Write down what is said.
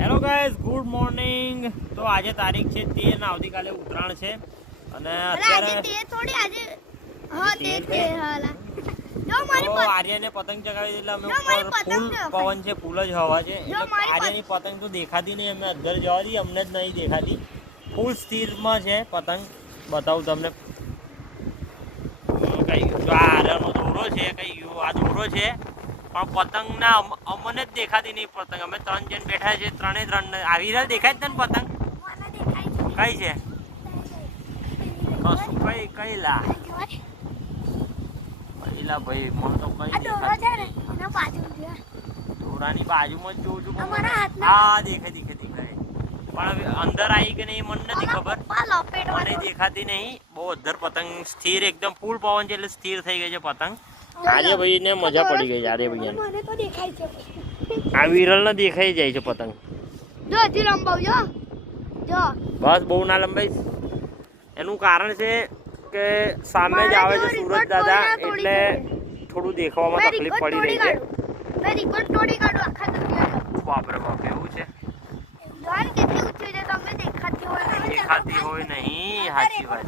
Hello guys, good morning. તો આજે તારીખ છે 13 ને આવતીકાલે ઉત્તરાયણ છે અને અત્યારે આર્યને પતંગ ચગાવી એટલે અમે ઉપર ફૂલ પવન છે, ફૂલ જ હવા છે એટલે આર્યની પતંગ તો દેખાતી નહીં. અમે અંદર જવા દઈએ, અમને જ નહીં દેખાતી. ફૂલ સ્થિરમાં છે પતંગ. બતાવું તમને. કઈ આ આર્યનો દોરો છે, કઈ આ દોરો છે પણ પતંગ ના અમને જ દેખાતી નહીં પતંગ. અમે 3 જણ બેઠા છે, 3 આવી રહ્યા દેખાય જ તને પતંગ? કઈ છે? કશું કઈ લા પેલા ભાઈ મને તો કઈ દોરાની બાજુમાં જ જોઉં છું. હા દેખાય પણ અંદર આવી કે નહીં મને નથી ખબર. મને દેખાતી નહીં. બહુ અધર પતંગ સ્થિર, એકદમ ફૂલ પવન છે એટલે સ્થિર થઈ ગઈ છે પતંગ. આજે ભાઈ ને મજા પડી ગઈ. આજે ભાઈ આ વિરલ ને દેખાઈ જાય છે પતંગ. બસ બહુ ના લંબાઈ. એનું કારણ છે કે સામે જ આવે છે સુરજ દાદા એટલે થોડું દેખાવામાં તકલીફ પડી રહી છે. બાપરે બાપ, એવું છે? દેખાતી હોય નહીં, સાચી વાત.